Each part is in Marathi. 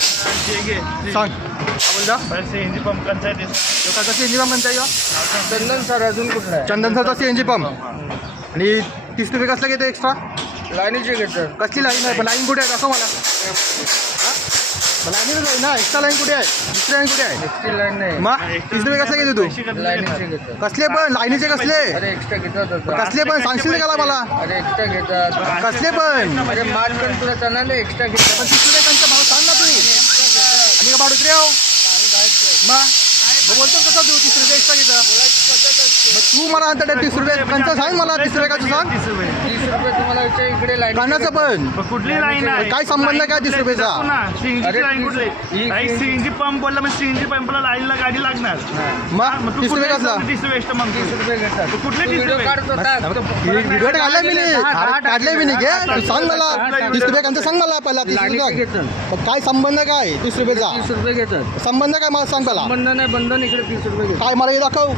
सांग बोलता सीएनजी पंप कंचा आहे लोकांचा सीएनजी पंप म्हणता येईल चंदन सर अजून कुठला आहे? चंदन सरचा सीएनजी पंप आणि 30 रुपये कसला घेतो एक्स्ट्रा लाईनीचे घेतात. कसली लाईन आहे पण लाईन कुठे आहे दाखव मला लाईन नाही ना एक्स्ट्रा लाईन कुठे आहे दुसरी लाईन कुठे आहे एक्स्ट्रा लाईन नाही. मग 30 रुपये कसले घेतो तू लाईनीचे घेतात. कसले पण लाईनीचे कसले अरे एक्स्ट्रा घेतात. कसले पण सांगशील का मला अरे एक्स्ट्रा घेतात. कसले पण अरे मार्च पण तुला चणाले एक्स्ट्रा घेतात. पण 30 रुपये भाव सांग ना तू आणि का भाव उतरे हो मग बोलतो कसं तू 30 रुपये एक्स्ट्रा घेतं तू मला आता 30 रुपये कंचा सांग मला 30 रुपये का सांग 30 रुपये तुम्हाला इकडे लाईन. कानाचं पण कुठली लाईन आहे? काय संबंध काय 30 रुपयेचा सीएनजी लाईन कुठली? सीएनजी पंप बोलला मग सीएनजी पंपला लाईनला गाडी लागणार. मग 30 रुपये कसला 30 रुपये extra मग 30 रुपये घेतात. कुठले 30 व्हिडिओ रुपये? काढतो व्हिडिओ काढलाय मी काढले मी घे तू सांग मला 30 रुपये कंचा सांग मला पहिला 30 लाईनीचे रुपये घेतात. पण काय संबंध काय 30 रुपयेचा 30 रुपये घेतात. संबंध काय मला सांग पहिला बंधन आहे बंधन इकडे 30 रुपये घेतात. काय मला हे दाखव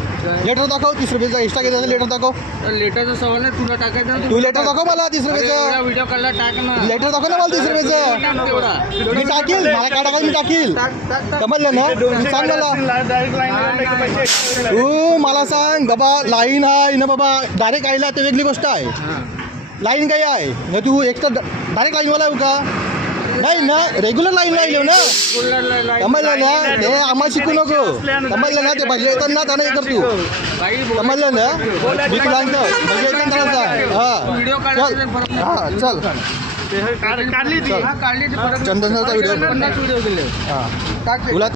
लेटर दाखव 30 रुपयेचा एक्स्ट्रा घेतात लेटर दाखव लेटरचा सवाल आहे तुला टाकायचा ना. तू लेटर दाखव मला 30 रुपयेचं व्हिडिओ काढला टाक ना. लेटर दाखव ना मला 30 रुपयेचं टाक तेवढा. मी टाकील मला काय टाकायचं मी टाकील समजलं ना सांग मला डायरेक्ट लाईन तू मला सांग बाबा लाईन आहे ना बाबा डायरेक्ट आईला ते वेगळी गोष्ट आहे लाईन काय आहे ना तू एक तर डायरेक्ट लाईनवाला आहे का नाही ना रेग्युलर लाईन राहिलो ना समजलं ना ते आम्हाला शिकू नको समजलं ना ते पाहिजे येतात ना त्यांना हे कर तू समजलं ना मी तुला सांगतो म्हणजे येतात त्यांना सांग व्हिडिओ हां चल हां चल काढली ती काढली चंदनचा व्हिडिओ व्हिडिओ दिले. हां टाक तुला